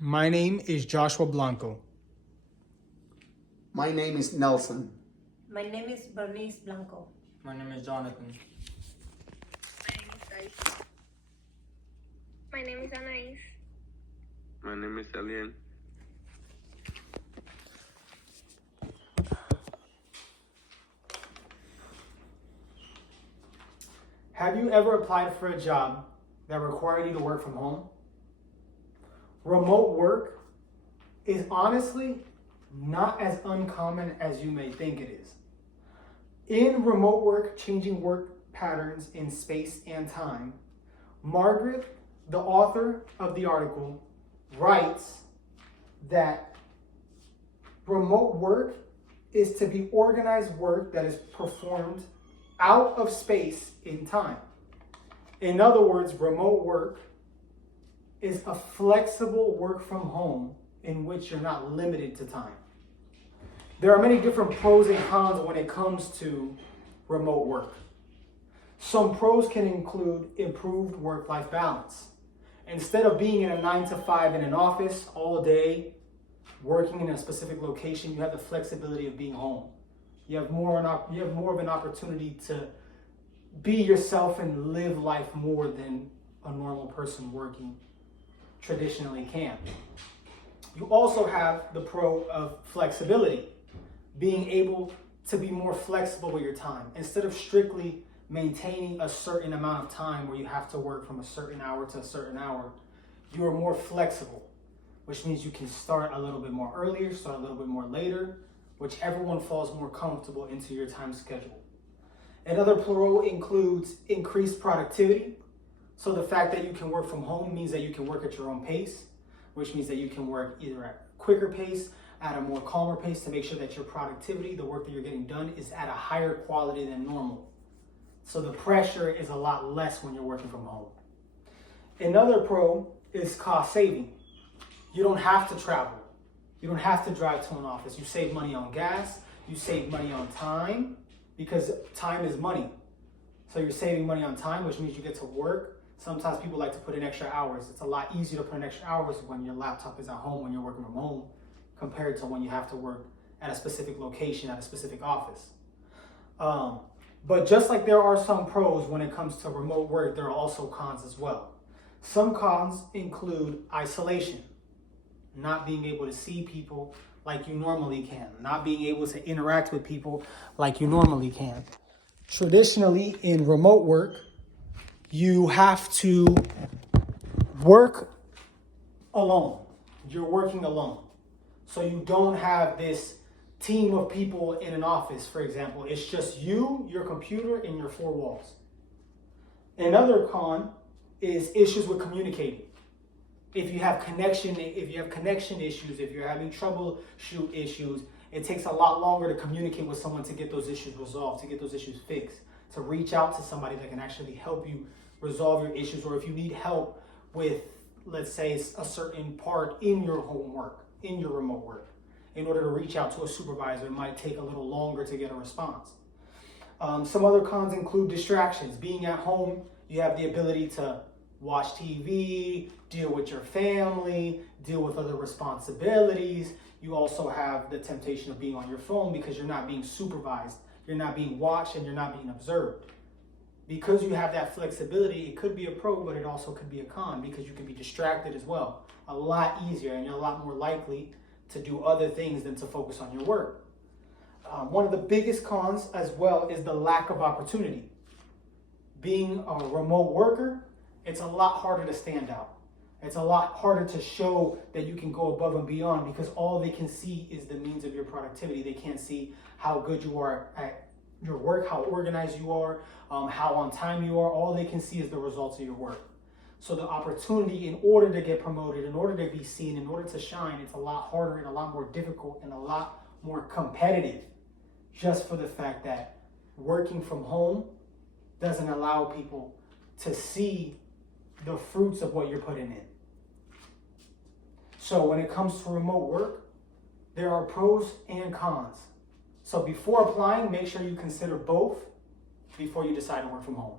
My name is Joshua Blanco. My name is Nelson. My name is Bernice Blanco. My name is Jonathan. My name is Darcy. My name is Anais. My name is Elian. Have you ever applied for a job that required you to work from home? Remote work is honestly not as uncommon as you may think it is. In remote work, changing work patterns in space and time, Margaret, the author of the article, writes that remote work is to be organized work that is performed out of space in time. In other words, remote work is a flexible work from home in which you're not limited to time. There are many different pros and cons when it comes to remote work. Some pros can include improved work-life balance. Instead of being in a 9 to 5 in an office all day, working in a specific location, you have the flexibility of being home. You have more of an opportunity to be yourself and live life more than a normal person working traditionally can. You also have the pro of flexibility, being able to be more flexible with your time. Instead of strictly maintaining a certain amount of time where you have to work from a certain hour to a certain hour, you are more flexible, which means you can start a little bit more earlier, start a little bit more later, whichever one falls more comfortable into your time schedule. Another pro includes increased productivity. So the fact that you can work from home means that you can work at your own pace, which means that you can work either at a quicker pace, at a more calmer pace to make sure that your productivity, the work that you're getting done, is at a higher quality than normal. So the pressure is a lot less when you're working from home. Another pro is cost saving. You don't have to travel. You don't have to drive to an office. You save money on gas. You save money on time because time is money. So you're saving money on time, which means you get to work. Sometimes people like to put in extra hours. It's a lot easier to put in extra hours when your laptop is at home, when you're working from home, compared to when you have to work at a specific location, at a specific office. But just like there are some pros when it comes to remote work, there are also cons as well. Some cons include isolation, not being able to see people like you normally can, not being able to interact with people like you normally can. Traditionally, in remote work, you have to work alone. You're working alone. So you don't have this team of people in an office, for example. It's just you, your computer, and your four walls. Another con is issues with communicating. If you have connection issues, if you're having troubleshoot issues, it takes a lot longer to communicate with someone to get those issues resolved, to get those issues fixed, to reach out to somebody that can actually help you resolve your issues, or if you need help with, let's say, a certain part in your homework, in your remote work. In order to reach out to a supervisor, it might take a little longer to get a response. Some other cons include distractions. Being at home, you have the ability to watch TV, deal with your family, deal with other responsibilities. You also have the temptation of being on your phone because you're not being supervised, you're not being watched, and you're not being observed. Because you have that flexibility, it could be a pro, but it also could be a con because you can be distracted as well. A lot easier, and you're a lot more likely to do other things than to focus on your work. One of the biggest cons as well is the lack of opportunity. Being a remote worker, it's a lot harder to stand out. It's a lot harder to show that you can go above and beyond because all they can see is the means of your productivity. They can't see how good you are at your work, how organized you are, how on time you are. All they can see is the results of your work. So the opportunity, in order to get promoted, in order to be seen, in order to shine, it's a lot harder and a lot more difficult and a lot more competitive, just for the fact that working from home doesn't allow people to see the fruits of what you're putting in. So when it comes to remote work, there are pros and cons. So before applying, make sure you consider both before you decide to work from home.